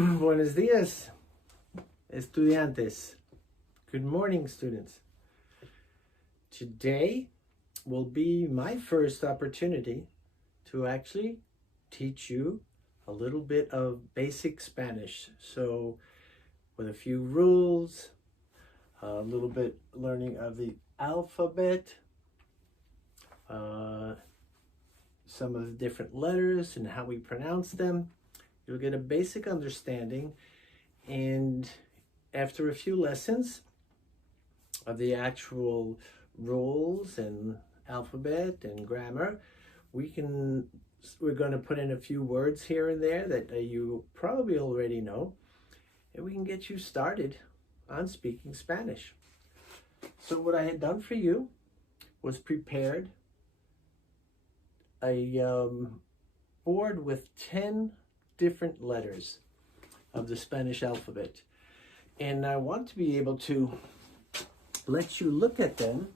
Buenos días, estudiantes. Good morning, students. Today will be my first opportunity to actually teach you a little bit of basic Spanish. So with a few rules, a little bit learning of the alphabet, some of the different letters and how we pronounce them. You'll get a basic understanding, and after a few lessons of the actual rules and alphabet and grammar, we're going to put in a few words here and there that you probably already know, and we can get you started on speaking Spanish. So what I had done for you was prepared a board with 10 different letters of the Spanish alphabet, and I want to be able to let you look at them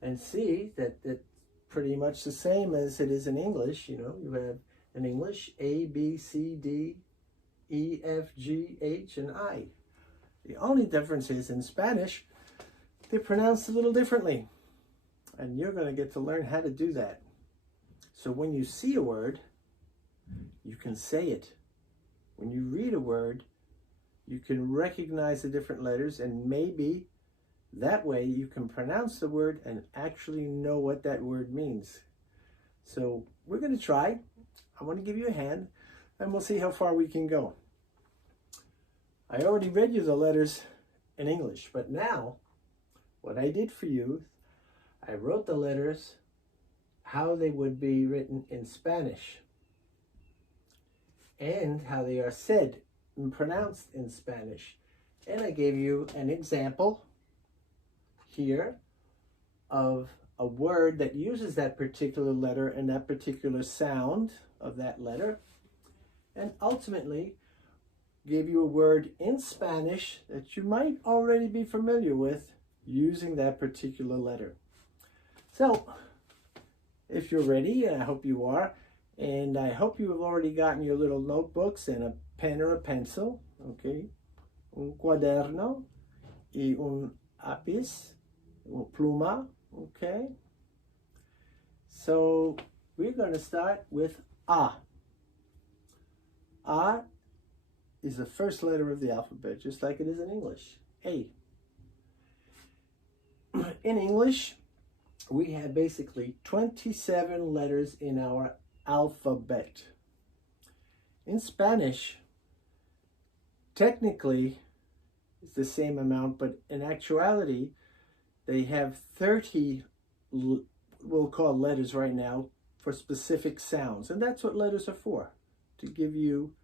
and see that it's pretty much the same as it is in English. You know, you have in English A, B, C, D, E, F, G, H, and I. The only difference is in Spanish, they're pronounced a little differently, and you're going to get to learn how to do that. So when you see a word, you can say it. When you read a word, you can recognize the different letters, and maybe that way you can pronounce the word and actually know what that word means. So we're going to try. I want to give you a hand, and we'll see how far we can go. I already read you the letters in English, but now what I did for you, I wrote the letters how they would be written in Spanish and how they are said and pronounced in Spanish. And I gave you an example here of a word that uses that particular letter and that particular sound of that letter, and ultimately gave you a word in Spanish that you might already be familiar with using that particular letter. So if you're ready, and I hope you are, and I hope you have already gotten your little notebooks and a pen or a pencil, okay? Un cuaderno y un lápiz, un pluma, okay? So we're going to start with A. A is the first letter of the alphabet, just like it is in English, A. In English, we have basically 27 letters in our alphabet. In Spanish, technically, it's the same amount, but in actuality, they have 30, we'll call letters right now, for specific sounds. And that's what letters are for, to give you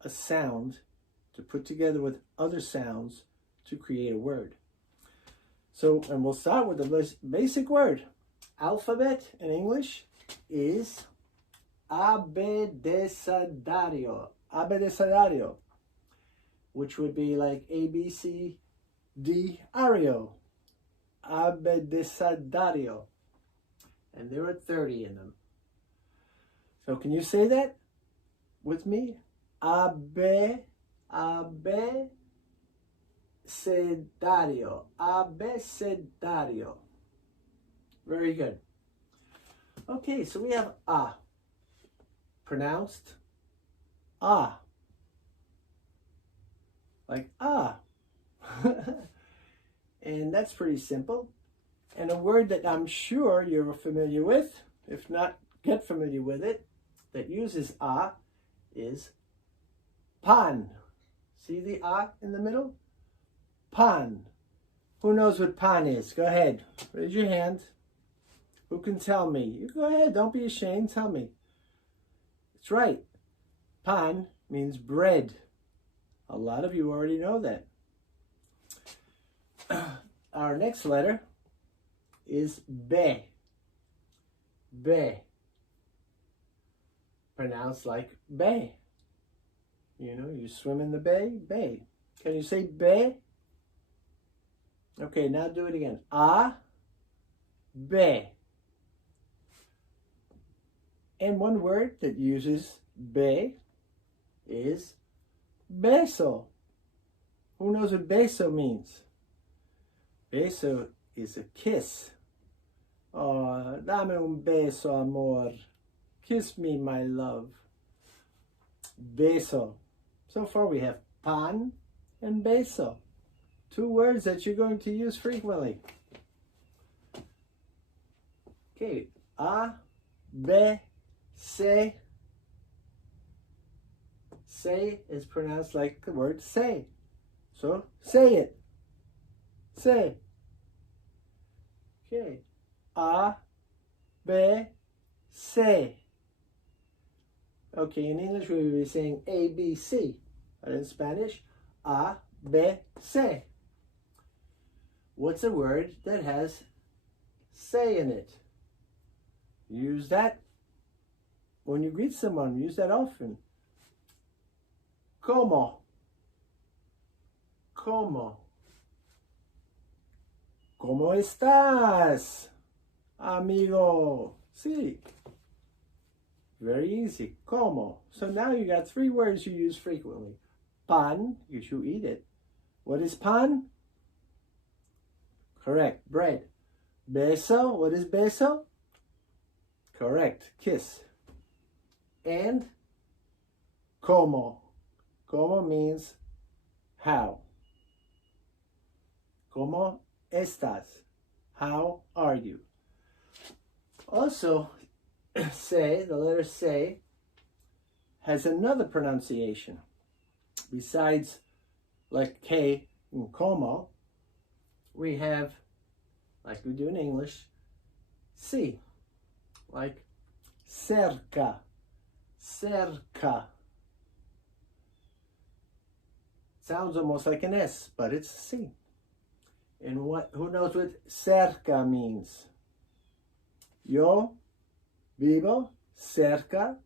a sound to put together with other sounds to create a word. So, and we'll start with the basic word. Alphabet in English is abecedario. Abecedario, which would be like A, B, C, D, ario. Abecedario. And there are 30 in them. So can you say that with me? Abecedario. Abecedario. Very good. Okay, so we have A. Pronounced A. Like A. And that's pretty simple. And a word that I'm sure you're familiar with, if not, get familiar with it, that uses A is pan. See the A in the middle? Pan. Who knows what pan is? Go ahead. Raise your hand. Who can tell me? You go ahead. Don't be ashamed. Tell me. It's right. Pan means bread. A lot of you already know that. Our next letter is B. B. Pronounced like bay. You know, you swim in the bay, bay. Can you say bay? Okay, now do it again. A, B. And one word that uses be is beso. Who knows what beso means? Beso is a kiss. Oh, dame un beso, amor. Kiss me, my love. Beso. So far we have pan and beso. Two words that you're going to use frequently. Okay, a, be, se. Say is pronounced like the word say. So, say it. Say. Okay. A, B, C. Okay, in English we would be saying A, B, C. But in Spanish, A, B, C. What's a word that has say in it? Use that when you greet someone. Use that often. ¿Cómo? ¿Cómo? ¿Cómo estás, amigo? Sí. Very easy. ¿Cómo? So now you got three words you use frequently. Pan, because you eat it. What is pan? Correct, bread. Beso, what is beso? Correct, kiss. And ¿cómo? ¿Cómo means how. ¿Cómo estás? How are you? Also, say, the letter say, has another pronunciation. Besides, like K in como, we have, like we do in English, C. Like cerca, cerca. Sounds almost like an S, but it's a C. And who knows what cerca means? Yo vivo cerca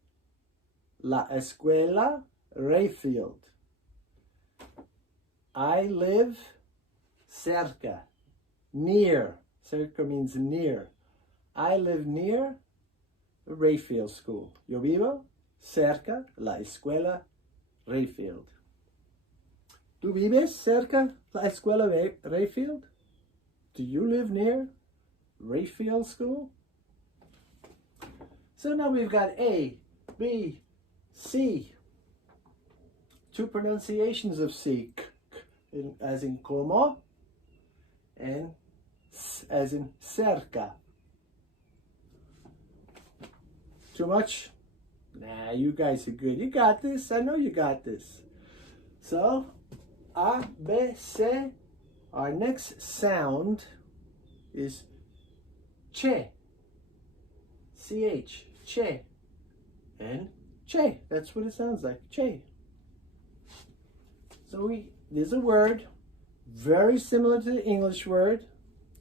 la escuela RAYFIELD. I live cerca, near. Cerca means near. I live near the RAYFIELD School. Yo vivo cerca la escuela RAYFIELD. ¿Tú vives cerca la escuela RAYFIELD? Do you live near RAYFIELD School? So now we've got A, B, C. Two pronunciations of C. As in como and as in cerca. Too much? Nah, you guys are good. You got this. I know you got this. So, A, B, C. Our next sound is che. C-H. Che. And che. That's what it sounds like. Che. So there's a word very similar to the English word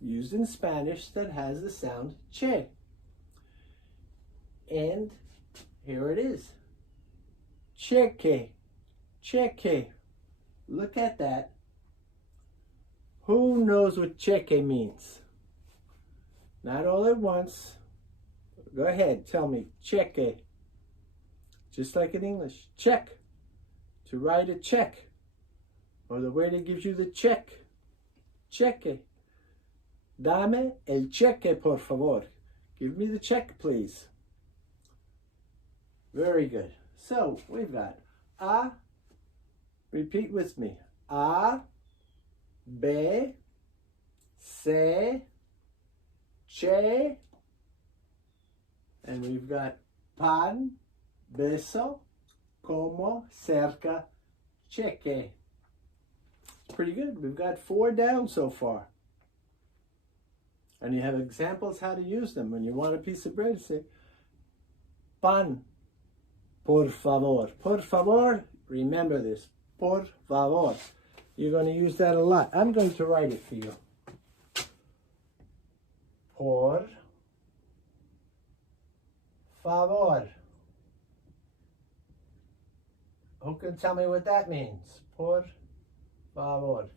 used in Spanish that has the sound che. And here it is. Cheque. Cheque. Look at that. Who knows what cheque means? Not all at once. Go ahead, tell me. Cheque. Just like in English. Check. To write a check. Or the way that gives you the check. Cheque. Dame el cheque, por favor. Give me the check, please. Very good. So, we've got A. Repeat with me. A, B, C, che, and we've got pan, beso, como, cerca, cheque. Pretty good. We've got 4 down so far. And you have examples how to use them. When you want a piece of bread, say, pan, por favor. Por favor, remember this. Por favor. You're going to use that a lot. I'm going to write it for you. Por favor. Who can tell me what that means? Por favor.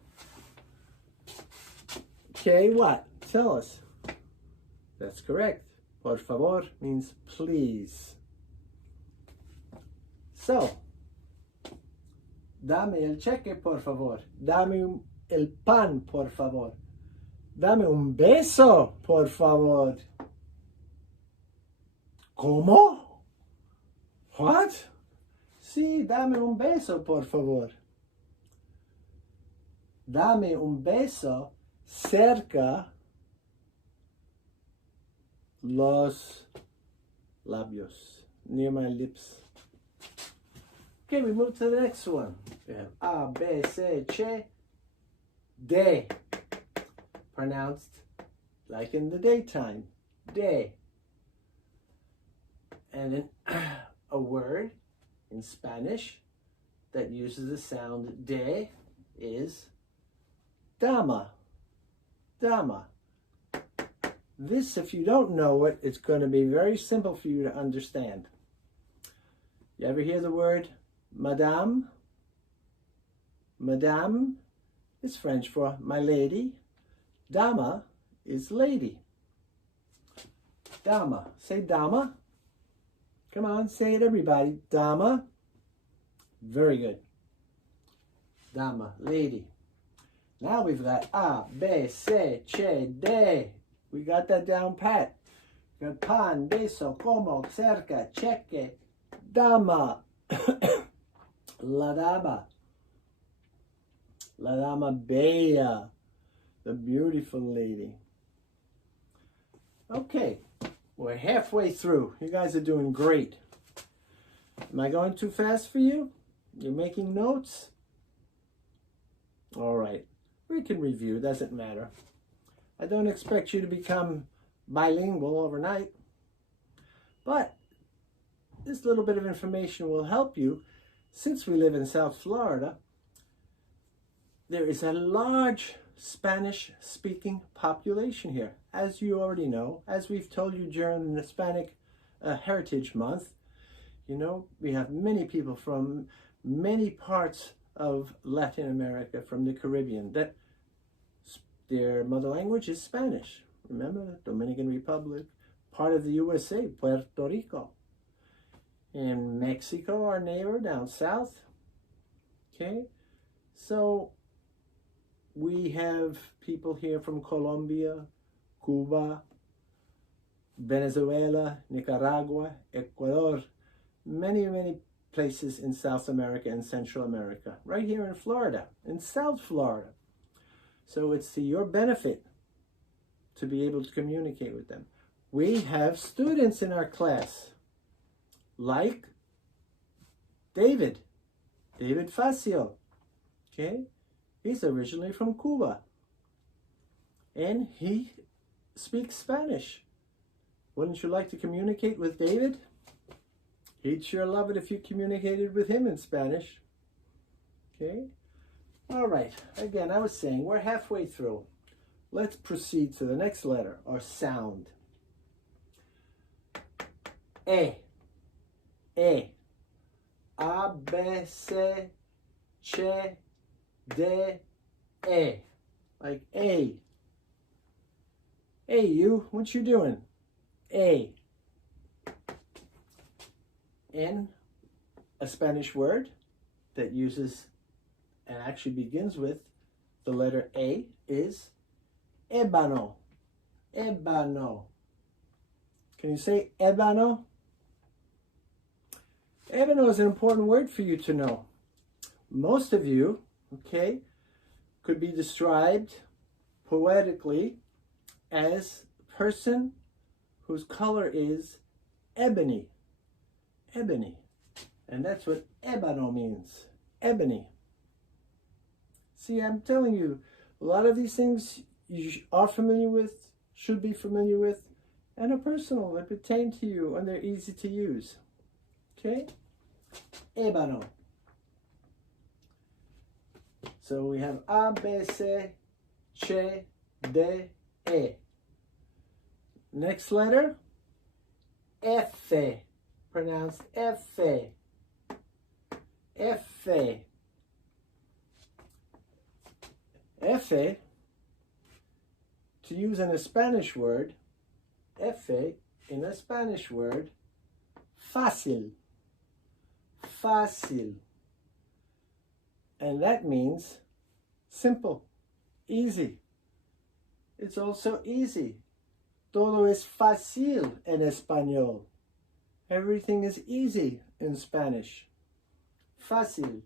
Okay, what? Tell us. That's correct. Por favor means please. So, Dame el cheque, por favor. Dame el pan, por favor. Dame un beso, por favor. ¿Cómo? What? Sí, dame un beso, por favor. Dame un beso cerca los labios, near my lips. Okay, we move to the next one. We have A, B, C, Che, D. Pronounced like in the daytime, day. And then a word in Spanish that uses the sound de is dama. Dama. This, if you don't know it, it's going to be very simple for you to understand. You ever hear the word madame? Madame is French for my lady. Dama is lady. Dama. Say dama. Come on, say it, everybody. Dama. Very good. Dama, lady. Now we've got A, B, C, Che, D. We got that down pat. We got pan, beso, como, cerca, cheque, dama. La dama. La dama bella. The beautiful lady. Okay. We're halfway through. You guys are doing great. Am I going too fast for you? You're making notes? All right. We can review. Doesn't matter. I don't expect you to become bilingual overnight. But this little bit of information will help you. Since we live in South Florida, there is a large Spanish-speaking population here. As you already know, as we've told you during the Hispanic Heritage Month, you know, we have many people from many parts of Latin America, from the Caribbean, that their mother language is Spanish. Remember, Dominican Republic, part of the USA, Puerto Rico. And Mexico, our neighbor down south. Okay, so we have people here from Colombia, Cuba, Venezuela, Nicaragua, Ecuador, many places in South America and Central America, right here in Florida, in South Florida. So it's to your benefit to be able to communicate with them. We have students in our class, like David Facio, okay? He's originally from Cuba, and he speaks Spanish. Wouldn't you like to communicate with David? He'd sure love it if you communicated with him in Spanish. Okay? All right. Again, I was saying we're halfway through. Let's proceed to the next letter, or sound. E. E. A, B, C, Che, D, E. Like A. Hey, you, what you doing? A. In a Spanish word that uses and actually begins with the letter A is ébano. Ébano. Can you say ébano? Ébano is an important word for you to know. Most of you, okay, could be described poetically as a person whose color is ebony. Ebony. And that's what ébano means. Ebony. See, I'm telling you, a lot of these things you are familiar with, should be familiar with, and are personal, that pertain to you, and they're easy to use. Okay? Ébano. So we have A, B, C, Che, D, E. Next letter, F. Pronounced F. F. F, to use in a Spanish word, F in a Spanish word, fácil. Fácil. And that means simple, easy. It's also easy. Todo es fácil en español. Everything is easy in Spanish. Fácil.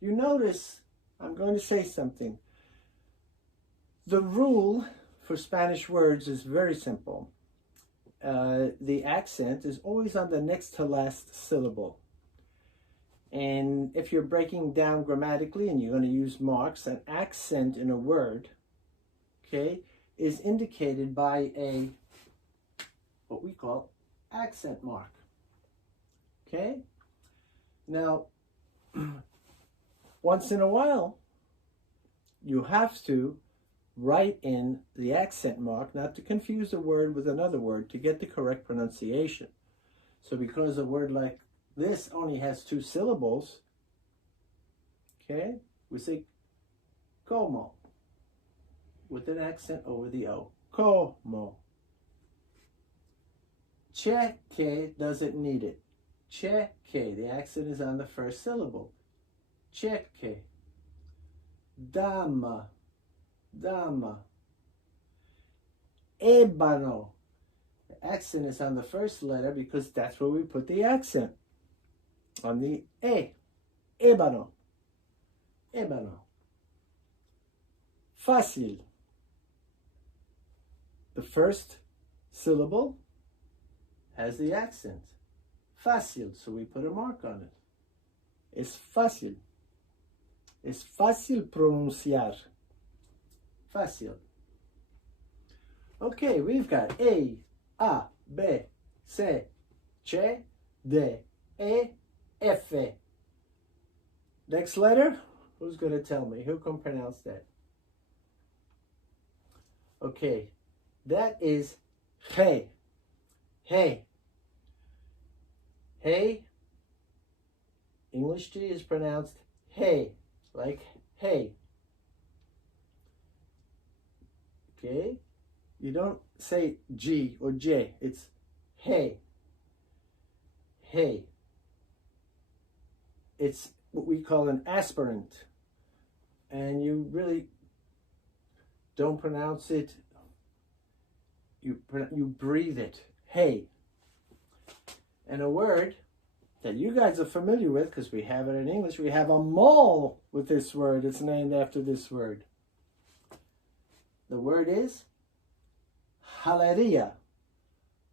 You notice, I'm going to say something. The rule for Spanish words is very simple. The accent is always on the next to last syllable. And if you're breaking down grammatically and you're going to use marks, an accent in a word, okay, is indicated by a, what we call accent mark. Okay? Now, once in a while, you have to write in the accent mark, not to confuse a word with another word, to get the correct pronunciation. So because a word like this only has 2 syllables, okay, we say como, with an accent over the O. Como. Cheque doesn't need it. Cheque, the accent is on the first syllable. Cheque. Dama. Dama. Ébano. The accent is on the first letter because that's where we put the accent. On the E. Ébano. Ébano. Fácil. The first syllable has the accent. Fácil, so we put a mark on it. Es fácil. Es fácil pronunciar. Fácil. Okay, we've got A, B, C, C, D, E, F. Next letter, who's going to tell me? Who can pronounce that? Okay, that is G. Hey. Hey. English G is pronounced hey, like hey. Okay? You don't say G or J. It's hey. Hey. It's what we call an aspirant. And you really don't pronounce it. You breathe it. Hey. And a word that you guys are familiar with, because we have it in English, we have a mall with this word. It's named after this word. The word is galería.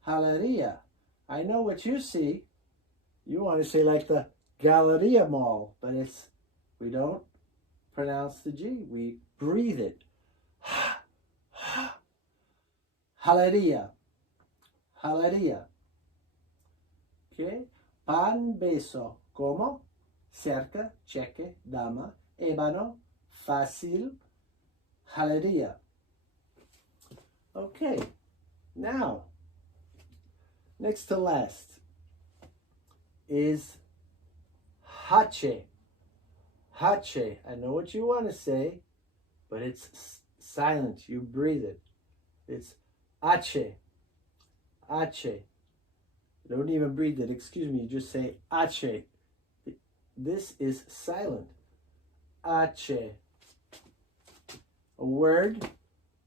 Galería. I know what you see. You want to say like the Galleria Mall, but we don't pronounce the G. We breathe it. Galería. Galería. Okay? Pan, beso, como, cerca, cheque, dama, ébano, fácil, galería. Okay, now, next to last is hache. Hache. I know what you want to say, but it's silent. You breathe it. It's ache. Ache. Don't even breathe it. Excuse me. You just say ache. This is silent. Ache. A word,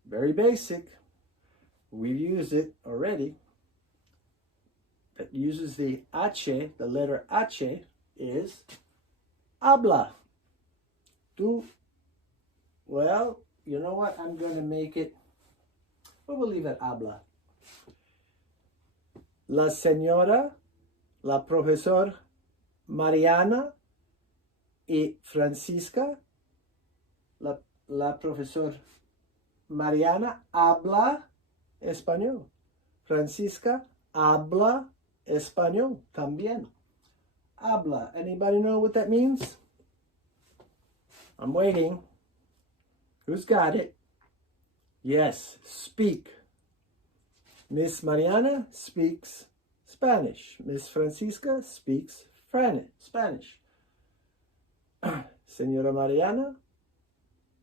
very basic. We've used it already. That uses the H, the letter H, is habla. Well, you know what? I'm going to make it, we'll leave it habla. La señora, la profesor Mariana y Francisca, la profesor Mariana habla español. Francisca habla español también. Habla. Anybody know what that means? I'm waiting. Who's got it? Yes, speak. Miss Mariana speaks Spanish. Miss Francisca speaks Spanish. Señora Mariana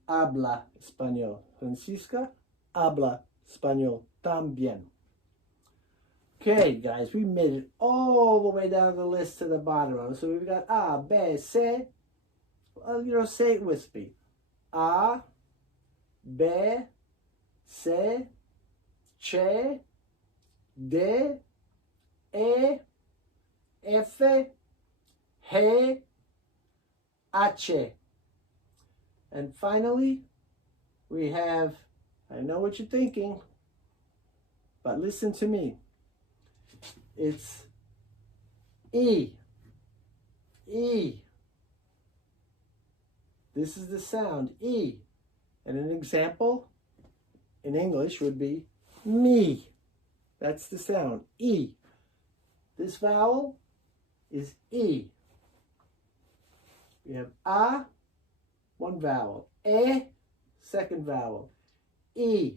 habla español. Francisca habla español también. Okay, guys, we made it all the way down the list to the bottom. So we've got A, B, C, say it with me. A, B, C, C, D, E, F, G, H. And finally, we have, I know what you're thinking, but listen to me. It's E. E. This is the sound, E. And an example in English would be me. That's the sound, E. This vowel is E. We have A, one vowel. E, second vowel. E,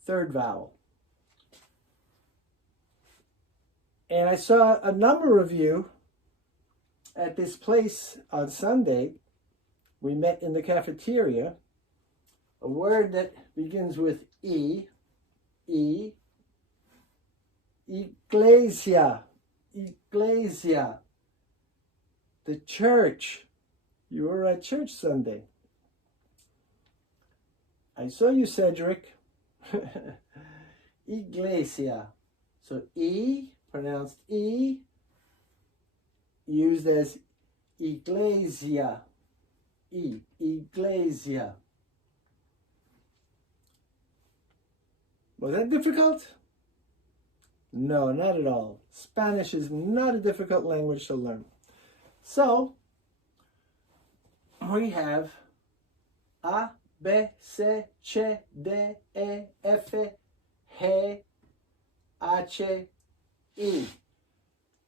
third vowel. And I saw a number of you at this place on Sunday. We met in the cafeteria. A word that begins with E, E, Iglesia, Iglesia, the church. You were at church Sunday. I saw you, Cedric. Iglesia. So E, pronounced E, used as Iglesia. E, Iglesia. Was that difficult? No, not at all. Spanish is not a difficult language to learn. So, we have A, B, C, C, D, E, F, G, H, E.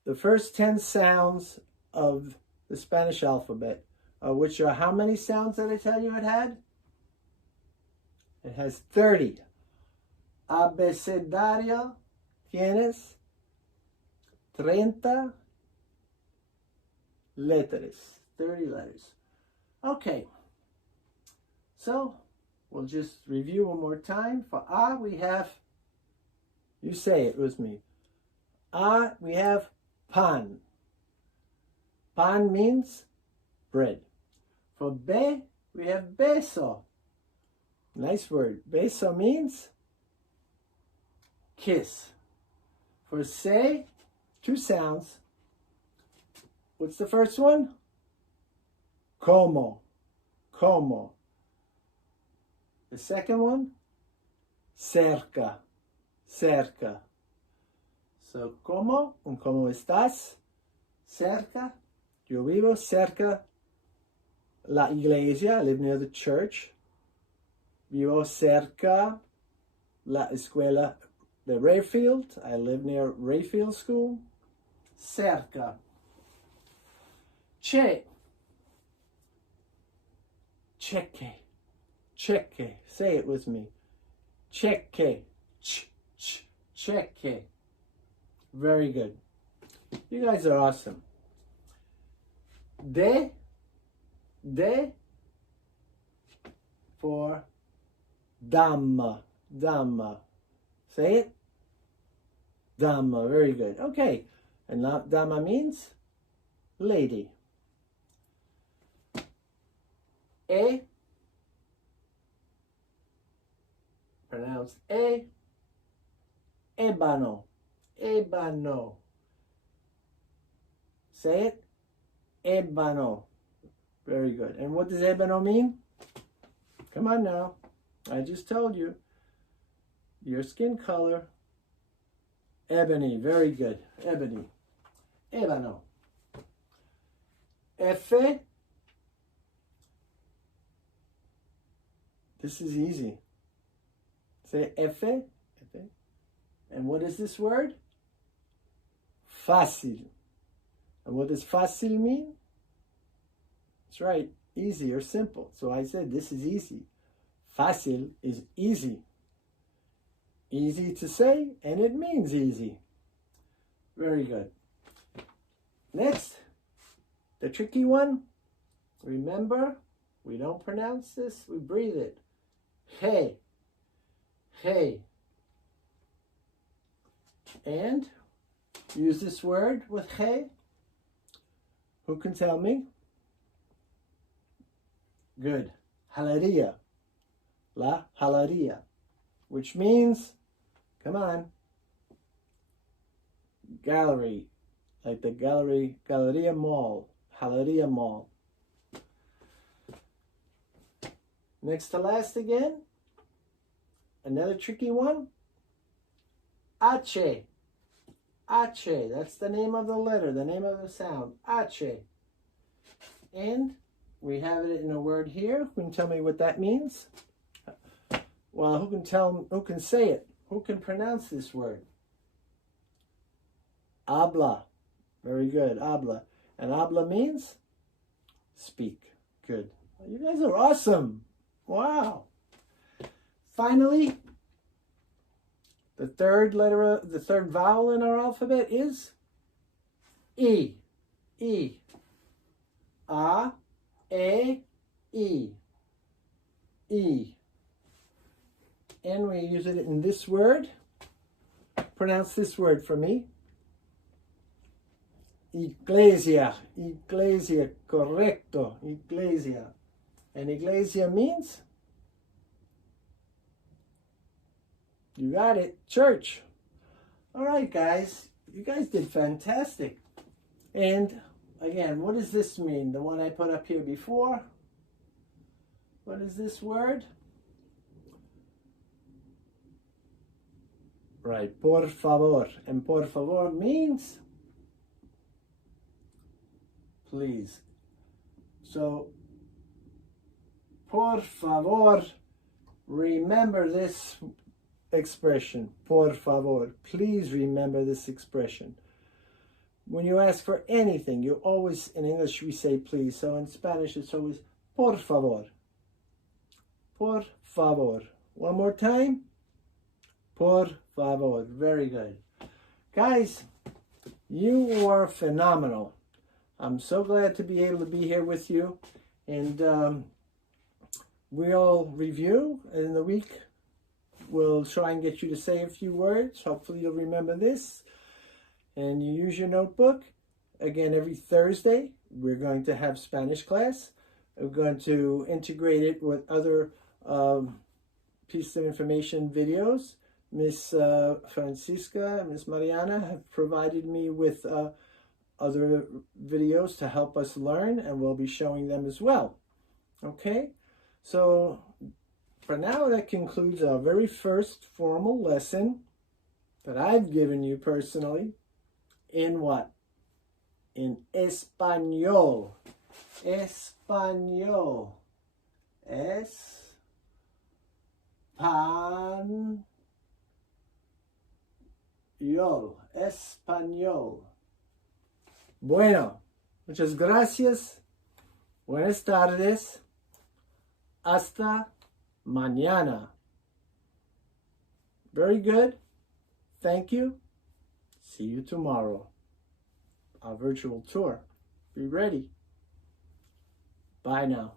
The first 10 sounds of the Spanish alphabet, which are how many sounds did I tell you it had? It has 30. Abecedario tienes 30 letras, 30 letters. Okay, so we'll just review one more time. For A, we have, you say it with me. A, we have pan. Pan means bread. For B, we have beso. Nice word. Beso means kiss. For C, two sounds. What's the first one? Como. Como. The second one? Cerca. Cerca. So, como and como estás? Cerca. Yo vivo cerca la iglesia. I live near the church. Vivo cerca la escuela de RAYFIELD. I live near RAYFIELD School. Cerca. Che. Cheque. Cheque. Say it with me. Cheque. Ch, ch, cheque. Very good. You guys are awesome. De for dama. Dama. Say it. Dama. Very good. Okay. And dama means lady. E, pronounced E, ébano, ébano. Say it, ébano. Very good. And what does ébano mean? Come on now. I just told you. Your skin color, ebony. Very good. Ebony. Ébano. F. This is easy. Say F. And what is this word? Fácil. And what does fácil mean? That's right. Easy or simple. So I said this is easy. Fácil is easy. Easy to say, and it means easy. Very good. Next, the tricky one. Remember, we don't pronounce this, we breathe it. Hey. Hey. And use this word with hey. Who can tell me? Good. Galeria. La galeria. Which means, come on, gallery. Like the gallery, Galeria Mall. Galeria Mall. Next to last again. Another tricky one. H. H. That's the name of the letter, the name of the sound. H. And we have it in a word here. Who can tell me what that means? Well, who can say it? Who can pronounce this word? Habla. Very good. Habla. And habla means speak. Good. You guys are awesome. Wow. Finally, the third vowel in our alphabet is E. E. A, E, E. E. And we use it in this word. Pronounce this word for me. Iglesia. Iglesia. Correcto. Iglesia. And iglesia means? You got it. Church. All right, guys. You guys did fantastic. And again, what does this mean? The one I put up here before. What is this word? Right. Por favor. And por favor means please. So, por favor, remember this expression. Por favor. Please remember this expression. When you ask for anything, you always, in English we say please. So in Spanish it's always por favor. Por favor. One more time. Por favor. Very good. Guys, you are phenomenal. I'm so glad to be able to be here with you. And we'll review in the week. We'll try and get you to say a few words. Hopefully you'll remember this. And you use your notebook. Again, every Thursday, we're going to have Spanish class. We're going to integrate it with other pieces of information videos. Miss Francisca and Miss Mariana have provided me with other videos to help us learn, and we'll be showing them as well. Okay? So, for now, that concludes our very first formal lesson that I've given you personally. In what? In Español. Español. Español. Bueno, muchas gracias. Buenas tardes. Hasta mañana. Very good. Thank you. See you tomorrow. Our virtual tour. Be ready. Bye now.